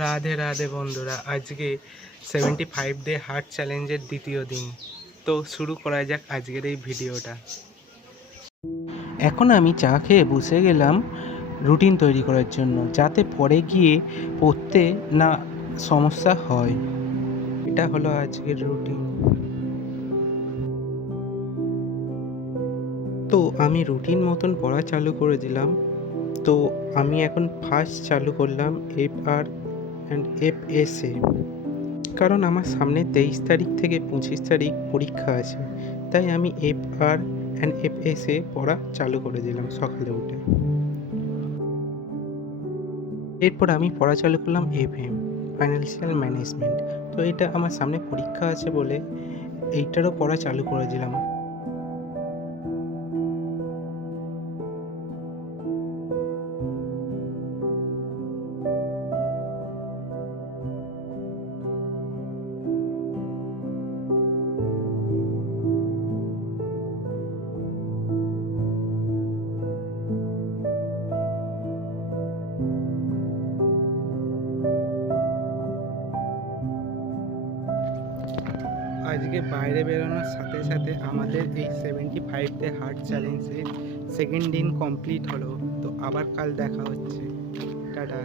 রাধে রাধে বন্ধুরা, আজকে 75 day heart চ্যালেঞ্জের দ্বিতীয় দিন। তো শুরু করা যাক আজকের এই ভিডিওটা। এখন আমি চা খেয়ে বসে গেলাম রুটিন তৈরি করার জন্য, যাতে পরে গিয়ে পড়তে না সমস্যা হয়। এটা হলো আজকের রুটিন। তো আমি রুটিন মতন পড়া চালু করে দিলাম। তো আমি এখন ফার্স্ট চালু করলাম FR অ্যান্ড FSA, কারণ আমার সামনে 23 তারিখ থেকে 25 তারিখ পরীক্ষা আছে, তাই আমি FR অ্যান্ড FSA পড়া চালু করে দিলাম সকালে উঠে। এরপর আমি পড়া চালু করলাম FM, ফাইন্যান্সিয়াল ম্যানেজমেন্ট। তো এটা আমার সামনে পরীক্ষা আছে বলে এইটারও পড়া চালু করে দিলাম। আজকে বাইরে বেরোনোর সাথে সাথে আমাদের এই 75 ডে হার্ট চ্যালেঞ্জে সেকেন্ড দিন কমপ্লিট হলো। তো আবার কাল দেখা হচ্ছে। টাটা।